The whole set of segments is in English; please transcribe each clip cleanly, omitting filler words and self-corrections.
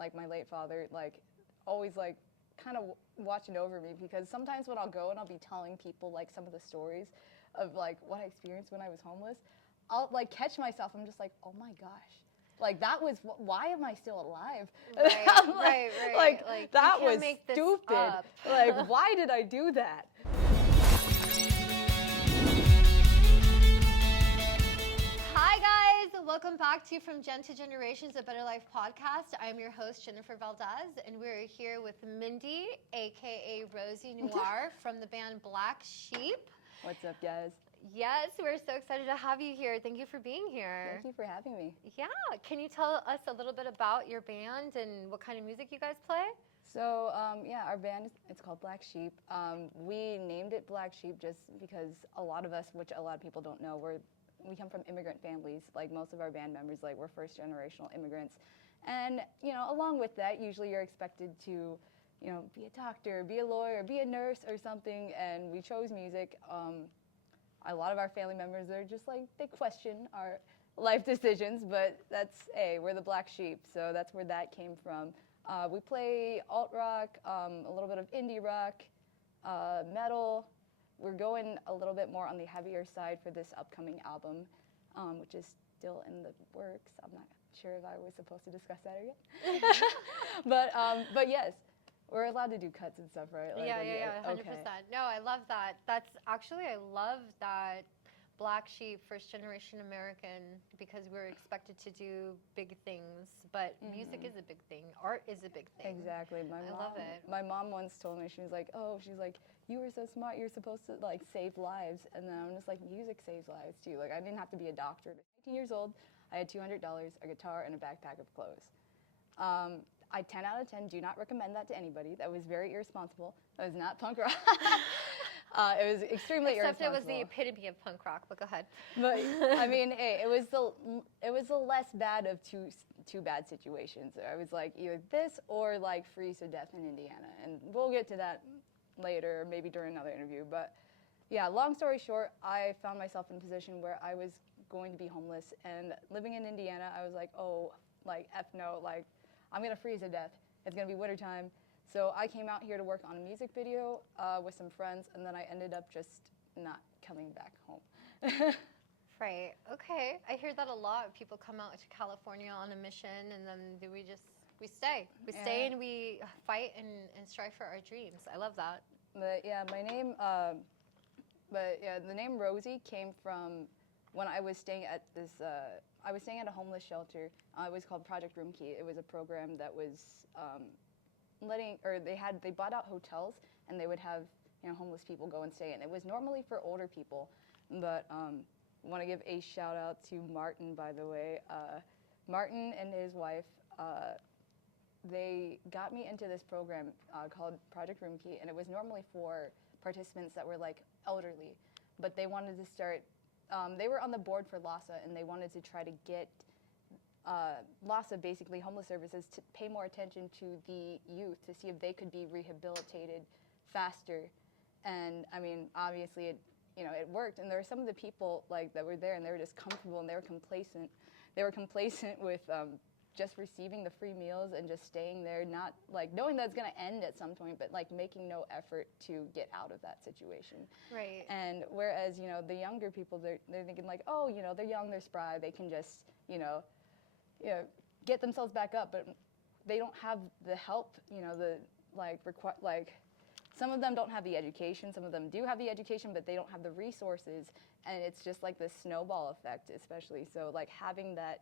like my late father, like always like kind of watching over me, because sometimes when I'll go and I'll be telling people like some of the stories of like what I experienced when I was homeless, I'll like catch myself. I'm just like, oh my gosh. Like that was, why am I still alive? Right, right. Like that was stupid. Like, why did I do that? Hi guys, welcome back to From Gen to Generations, a Better Life podcast. I'm your host, Jennifer Valdez, and we're here with Mindy, aka Rosie Noir, from the band Black Sheep. What's up, guys? Yes, we're so excited to have you here. Thank you for being here. Thank you for having me. Yeah, can you tell us a little bit about your band and what kind of music you guys play? So, yeah, our band, it's called Black Sheep. We named it Black Sheep just because a lot of us, which a lot of people don't know, we come from immigrant families. Like most of our band members, like we're first generational immigrants. And, you know, along with that, usually you're expected to, you know, be a doctor, be a lawyer, be a nurse or something. And we chose music. A lot of our family members, they're just like, they question our life decisions, but we're the Black Sheep, so that's where that came from. We play alt rock, a little bit of indie rock, metal. We're going a little bit more on the heavier side for this upcoming album, which is still in the works. I'm not sure if I was supposed to discuss that or yet. But yes. We're allowed to do cuts and stuff, right? Like, Yeah, 100%. Okay. No, I love that. I love that Black Sheep, first generation American, because we're expected to do big things, but music is a big thing. Art is a big thing. Exactly. I love it. My mom once told me, she was like, you were so smart, you're supposed to like save lives. And then I'm just like, music saves lives too. Like I didn't have to be a doctor. 19 years old, I had $200, a guitar, and a backpack of clothes. I 10 out of 10 do not recommend that to anybody. That was very irresponsible. That was not punk rock. It was extremely irresponsible. Except it was the epitome of punk rock, but go ahead. But I mean, hey, it was the less bad of two bad situations. I was like either this or like freeze to death in Indiana, and we'll get to that later, maybe during another interview. But yeah, long story short, I found myself in a position where I was going to be homeless, and living in Indiana, I was like, oh, like F no, like I'm gonna freeze to death. It's gonna be wintertime. So I came out here to work on a music video with some friends, and then I ended up just not coming back home. Right, okay. I hear that a lot. People come out to California on a mission, and then we stay. We stay and we fight and strive for our dreams. I love that. But yeah, the name Rosie came from when I was staying at I was staying at a homeless shelter. It was called Project Room Key. It was a program that was they bought out hotels, and they would have, you know, homeless people go and stay in. It was normally for older people, but I want to give a shout out to Martin, by the way. Martin and his wife, they got me into this program called Project Room Key, and it was normally for participants that were like elderly, but they wanted to start. They were on the board for LASA, and they wanted to try to get LASA, basically homeless services, to pay more attention to the youth to see if they could be rehabilitated faster. And I mean, obviously, it worked. And there were some of the people like that were there, and they were just comfortable, and they were complacent. They were complacent with just receiving the free meals and just staying there, not like knowing that it's going to end at some point, but like making no effort to get out of that situation. Right. And whereas, you know, the younger people, they're thinking like, oh, you know, they're young, they're spry, they can just, you know, get themselves back up, but they don't have the help, you know, some of them don't have the education, some of them do have the education, but they don't have the resources, and it's just like this snowball effect, especially. So like having a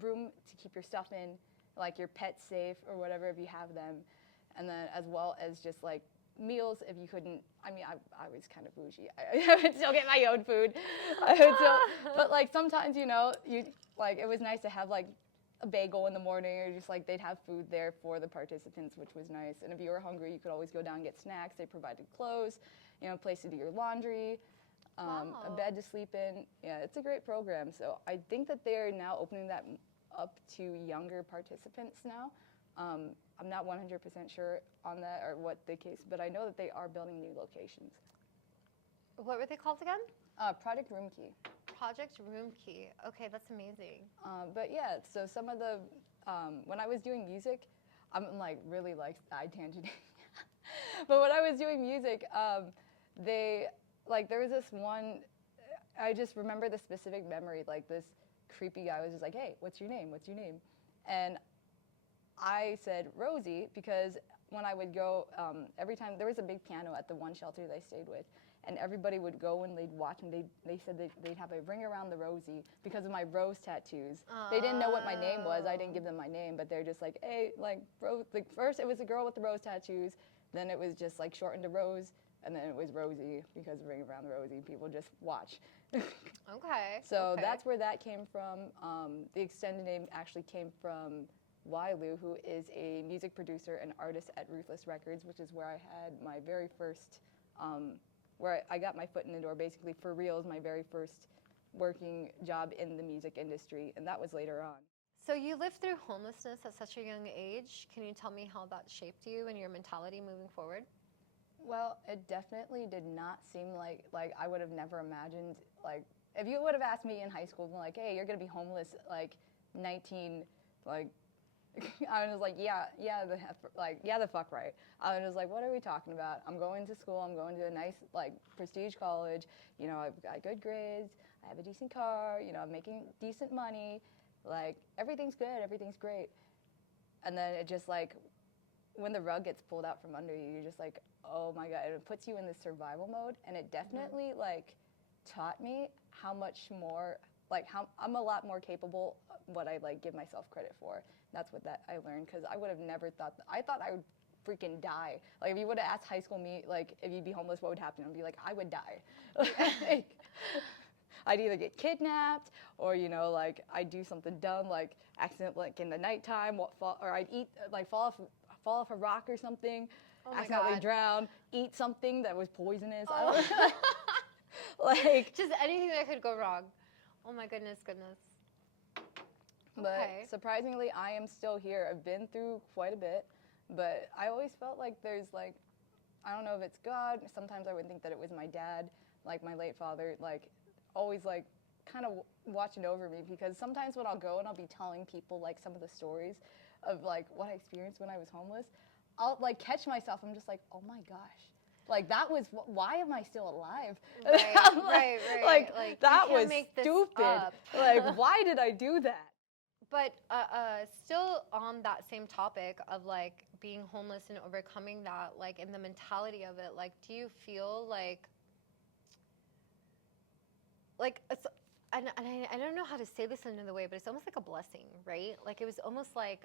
room to keep your stuff in, like your pets safe or whatever if you have them, and then as well as just like meals if you couldn't. I mean, I was kind of bougie. I would still get my own food. But like sometimes, you know, it was nice to have like a bagel in the morning, or just like they'd have food there for the participants, which was nice. And if you were hungry, you could always go down and get snacks. They provided clothes, you know, a place to do your laundry. A bed to sleep in. Yeah, it's a great program. So I think that they're now opening that up to younger participants now. I'm not 100% sure on that or what the case, but I know that they are building new locations. What were they called again? Project Room Key. Project Room Key. Okay, that's amazing. But yeah, so some of the when I was doing music, I'm like really like side tangenting. But when I was doing music, they like there was this one. I just remember the specific memory. Like this creepy guy was just like, "Hey, what's your name? What's your name?" And I said Rosie because when I would go, every time there was a big piano at the one shelter that I stayed with, and everybody would go and they'd watch, and they said they'd have a ring around the Rosie because of my rose tattoos. They didn't know what my name was. I didn't give them my name, but they're just like, hey, like, like first it was a girl with the rose tattoos, then it was just like shortened to Rose, and then it was Rosie because ring around the Rosie. People just watch. Okay. So okay. that's where that came from. The extended name actually came from Wailu, who is a music producer and artist at Ruthless Records, which is where I had my very first, where I got my foot in the door, basically for reals, my very first working job in the music industry, and that was later on. So you lived through homelessness at such a young age. Can you tell me how that shaped you and your mentality moving forward? Well, it definitely did not seem like I would have never imagined, like, if you would have asked me in high school, like, hey, you're gonna be homeless, like, 19, like, I was like, yeah, the fuck right. I was like, what are we talking about? I'm going to school. I'm going to a nice, like, prestige college. You know, I've got good grades. I have a decent car. You know, I'm making decent money. Like, everything's good. Everything's great. And then it just, like, when the rug gets pulled out from under you, you're just like, oh my God. It puts you in this survival mode. And it definitely, like, taught me how much more, like, how I'm a lot more capable of what I, like, give myself credit for. That's what that I learned, because I would have never thought I thought I would freaking die. Like, if you would have asked high school me, like, if you'd be homeless, what would happen? I'd be like, I would die. Like, I'd either get kidnapped, or, you know, like, I'd do something dumb, like accident, like in the nighttime, or I'd eat, like, fall off a rock or something, accidentally drown, eat something that was poisonous. Oh. Like, just anything that could go wrong. Oh my goodness. But okay. surprisingly, I am still here. I've been through quite a bit, but I always felt like there's, like, I don't know if it's God. Sometimes I would think that it was my dad, like my late father, like, always, like, kind of watching over me, because sometimes when I'll go and I'll be telling people, like, some of the stories of, like, what I experienced when I was homeless, I'll, like, catch myself. I'm just like, oh my gosh. Like, that was, why am I still alive? Right. Like, that was stupid. Like, why did I do that? But still on that same topic of, like, being homeless and overcoming that, like, in the mentality of it, like, do you feel like it's, and I don't know how to say this in another way, but it's almost like a blessing, right? Like, it was almost like,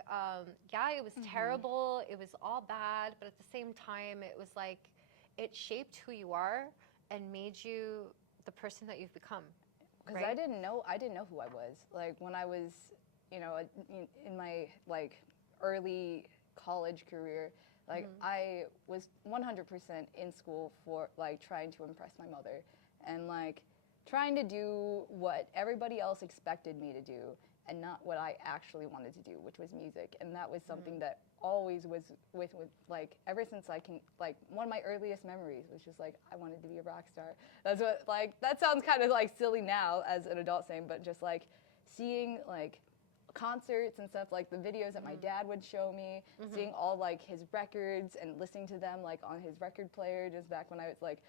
yeah, it was terrible, it was all bad, but at the same time, it was like, it shaped who you are and made you the person that you've become. Because I didn't know who I was. Like, when I was, you know, in my, like, early college career, like, I was 100% in school for, like, trying to impress my mother, and, like, trying to do what everybody else expected me to do, and not what I actually wanted to do, which was music. And that was something that always was with, like, ever since I can, like, one of my earliest memories was just, like, I wanted to be a rock star. That's what, like, that sounds kind of, like, silly now as an adult saying, but just, like, seeing, like, concerts and stuff, like the videos that my dad would show me, seeing all, like, his records and listening to them, like, on his record player, just back when I was, like,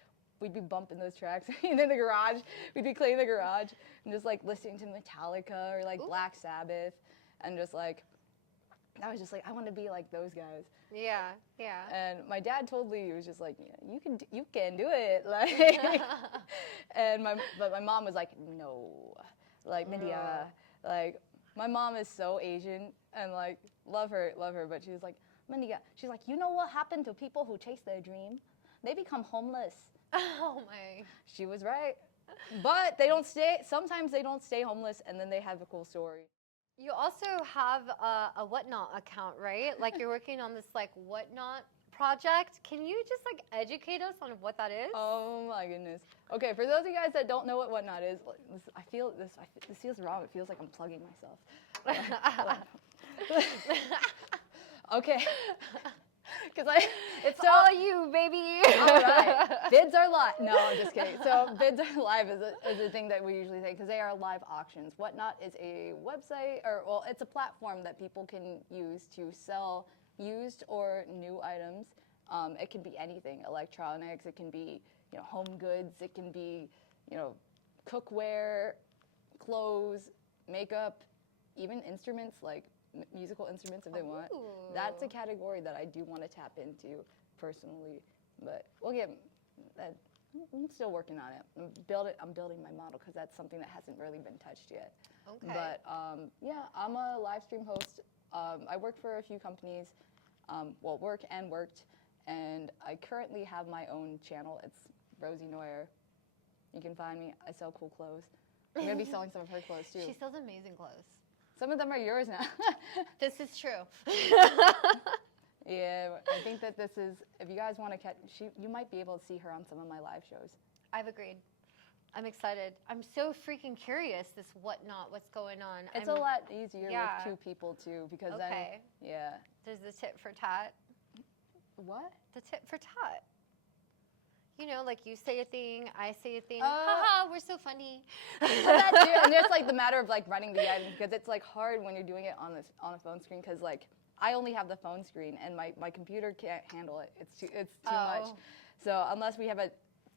we'd be bumping those tracks in the garage. We'd be cleaning the garage and just, like, listening to Metallica or, like, Black Sabbath, and just, like, I was just like, I want to be like those guys. Yeah. And my dad totally was just like, yeah, you can do it, like. And but my mom was like, no, like, Mindy, like, my mom is so Asian, and, like, love her, but she was like, Mindy, she's like, you know what happened to people who chase their dream? They become homeless. Oh my. She was right. But sometimes they don't stay homeless, and then they have a cool story. You also have a Whatnot account, right? Like, you're working on this, like, Whatnot project. Can you just, like, educate us on what that is? Oh my goodness. Okay, for those of you guys that don't know what Whatnot is, this feels wrong. It feels like I'm plugging myself. Okay. because I It's all you, baby. all right, bids are live. No, I'm just kidding. So bids are live is a thing that we usually say because they are live auctions. Whatnot is a website, or well, it's a platform that people can use to sell used or new items. It can be anything, electronics. It can be home goods. It can be cookware, clothes, makeup, even instruments like musical instruments if they want. That's a category that I do want to tap into personally, but we'll get that. I'm still working on it. I'm building my model because that's something that hasn't really been touched yet. Okay. But yeah, I'm a live stream host. I work for a few companies. Worked, and I currently have my own channel. It's Rosie Noir. You can find me. I sell cool clothes. I'm gonna be selling some of her clothes too. She sells amazing clothes. Some of them are yours now. This is true. Yeah, I think that this is, if you guys want to catch, you might be able to see her on some of my live shows. I've agreed. I'm excited. I'm so freaking curious what's going on. It's a lot easier Yeah. with 2 people too, because Okay. then, yeah. There's the tit for tat. What? The tit for tat. Like you say a thing, I say a thing. Uh, Haha, we're so funny. That too, and it's like the matter of like running the item, because it's like hard when you're doing it on a phone screen, because like I only have the phone screen and my computer can't handle it. It's too much. So unless we have a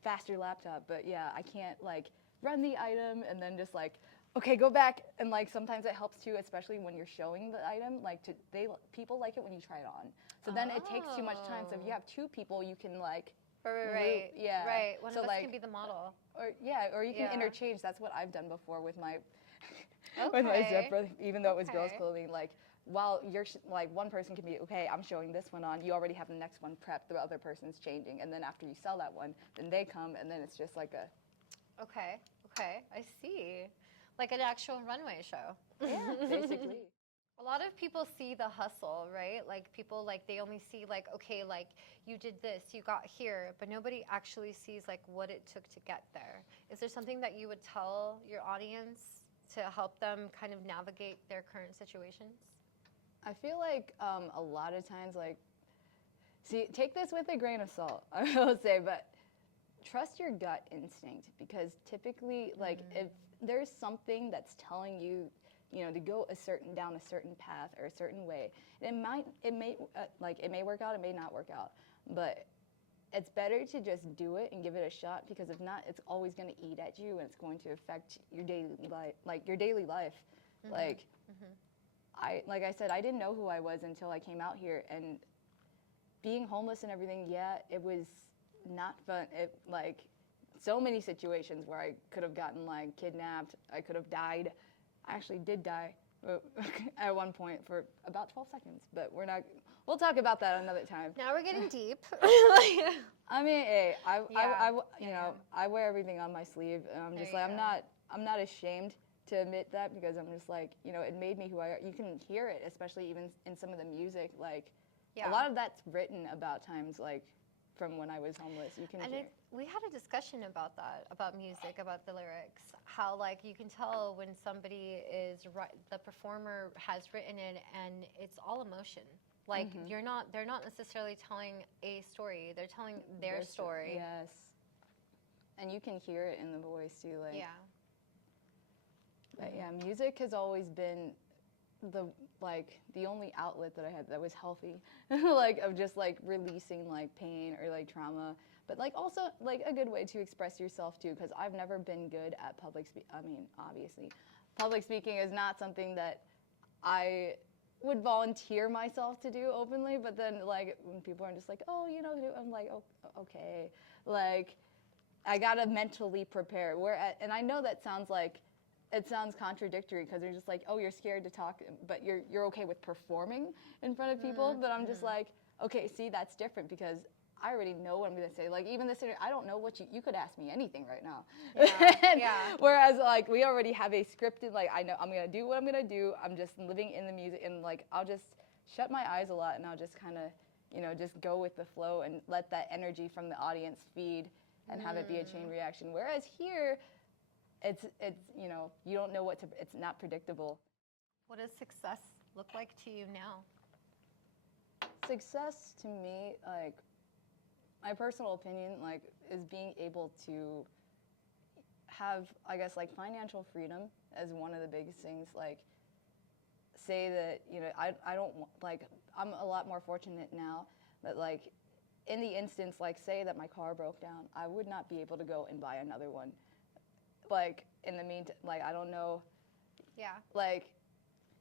faster laptop, but yeah, I can't like run the item and then just like, okay, go back, and like sometimes it helps too, especially when you're showing the item. Like people like it when you try it on. So then it takes too much time. So if you have 2 people, you can like. Right. Yeah. Right. One so of us like, can be the model. Or you can Yeah. interchange. That's what I've done before with my Okay. with my zipper, even though it was girls' Okay. clothing. Like while you're like one person can be okay, I'm showing this one on. You already have the next one prepped. The other person's changing, and then after you sell that one, then they come, and then it's just like a. Okay. I see. Like an actual runway show. Yeah, basically. A lot of people see the hustle, right? Like people they only see like, okay, like you did this, you got here, but nobody actually sees like what it took to get there. Is there something that you would tell your audience to help them kind of navigate their current situations? I feel like a lot of times, like, take this with a grain of salt, I will say, but trust your gut instinct, because typically, like, if there's something that's telling you, to go down a certain path or a certain way, it may work out, it may not work out, but it's better to just do it and give it a shot, because if not, it's always going to eat at you, and it's going to affect your daily life, like I said, I didn't know who I was until I came out here, and being homeless and everything, yeah, it was not fun. Like so many situations where I could have gotten like kidnapped, I could have died. I actually did die at one point for about 12 seconds, but we'll talk about that another time. Now we're getting deep. I mean, hey, Yeah. I wear everything on my sleeve, and I'm just like, I'm not ashamed to admit that, because I'm just like, it made me who I am. You can hear it, especially even in some of the music, like a lot of that's written about times like from when I was homeless. You can hear. We had a discussion about that, about music, about the lyrics, how like you can tell when somebody the performer has written it and it's all emotion. Like they're not necessarily telling a story, they're telling their story. Yes. And you can hear it in the voice too, like. Yeah. But yeah, music has always been the only outlet that I had that was healthy, like of just like releasing like pain or like trauma, but like also like a good way to express yourself too, because I've never been good at public speaking. I mean, obviously, public speaking is not something that I would volunteer myself to do openly, but then like when people are just like, oh, I'm like, oh, okay, like I gotta mentally prepare. And I know that sounds like. It sounds contradictory, because they're just like, oh, you're scared to talk, but you're okay with performing in front of people. But I'm just like, okay, see, that's different, because I already know what I'm going to say. Like, even this interview, I don't know what you could ask me anything right now. Yeah. Whereas, like, we already have a scripted, like, I know I'm going to do what I'm going to do. I'm just living in the music, and, like, I'll just shut my eyes a lot, and I'll just kind of, just go with the flow and let that energy from the audience feed and have it be a chain reaction. Whereas here, it's you don't know it's not predictable. What does success look like to you now? success to me, like, my personal opinion, like, is being able to have, I guess, like, financial freedom as one of the biggest things. Like, say that, you know, I don't, like, I'm a lot more fortunate now that, like, in the instance, like, say that my car broke down, I would not be able to go and buy another one. Like, in the meantime, like, I don't know, Yeah. like,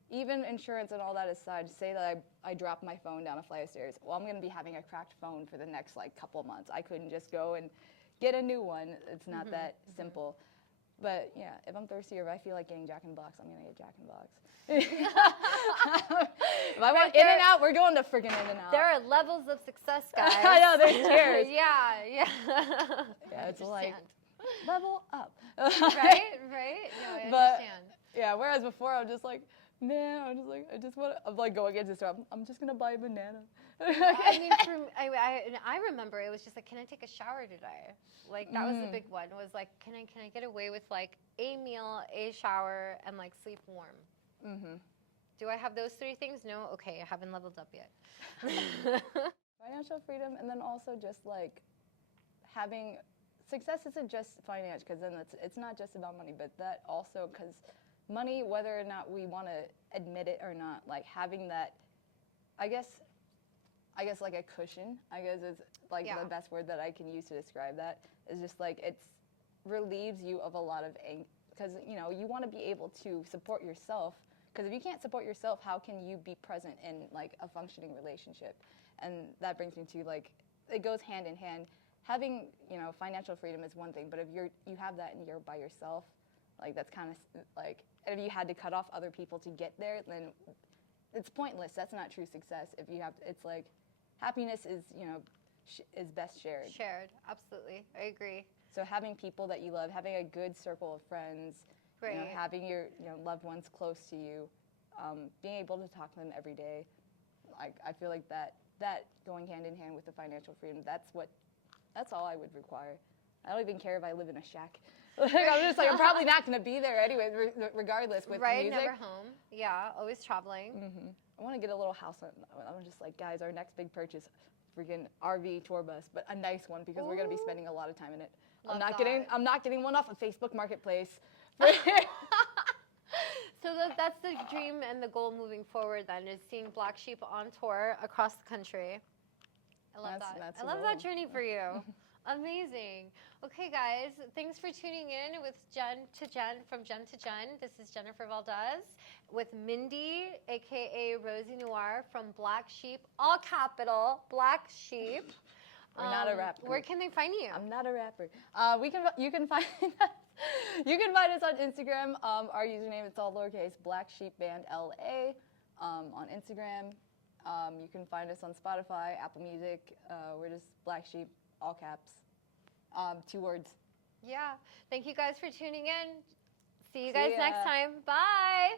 even insurance and all that aside, say that I dropped my phone down a flight of stairs. Well, I'm going to be having a cracked phone for the next, like, couple months. I couldn't just go and get a new one. It's not that simple. But, yeah, if I'm thirsty or if I feel like getting Jack in the Box, I'm going to get Jack in the Box. If I want In and Out, we're going to freaking In and Out. There are levels of success, guys. I know, there's tiers. Yeah. Yeah, it's like, level up. Right? No, I understand. Yeah, whereas before I was just like, man, I'm like going into the store, I'm just going to buy a banana. I mean, I remember it was just like, can I take a shower today? Like, that was the big one, was like, can I get away with like a meal, a shower, and like sleep warm? Mm-hmm. Do I have those three things? No? Okay, I haven't leveled up yet. Financial freedom, and then also just like having, success isn't just finance, because then it's not just about money, but that also, because money, whether or not we want to admit it or not, like having that, I guess like a cushion, I guess is like the best word that I can use to describe that, is just like it relieves you of a lot of because, you know, you want to be able to support yourself, because if you can't support yourself, how can you be present in like a functioning relationship? And that brings me to like, it goes hand in hand. Having, you know, financial freedom is one thing, but if you have that and you're by yourself, like that's kind of like, and if you had to cut off other people to get there, then it's pointless. That's not true success. If you have, it's like, happiness is, you know, is best shared. Shared, absolutely. I agree. So having people that you love, having a good circle of friends, right. You know, having your, you know, loved ones close to you, being able to talk to them every day, like I feel like that going hand in hand with the financial freedom, that's all I would require. I don't even care if I live in a shack. I'm just like, I'm probably not going to be there anyway, regardless with right, music. Never home. Yeah, always traveling. Mm-hmm. I want to get a little house. I'm just like, guys, our next big purchase, freaking RV tour bus, but a nice one, because we're going to be spending a lot of time in it. I'm not getting one off of Facebook Marketplace. So that's the dream and the goal moving forward then, is seeing Black Sheep on tour across the country. I love that. I love that journey for you. Amazing. Okay, guys, thanks for tuning in with Jen from Jen to Jen. This is Jennifer Valdez with Mindy, a.k.a. Rosie Noir from Black Sheep, all capital, Black Sheep. We're not a rapper. Where can they find you? I'm not a rapper. You can find us. You can find us on Instagram. Our username, it's all lowercase, Black Sheep Band LA, on Instagram. You can find us on Spotify, Apple Music. We're just Black Sheep, all caps, 2 words. Yeah. Thank you guys for tuning in. See you guys next time. Bye.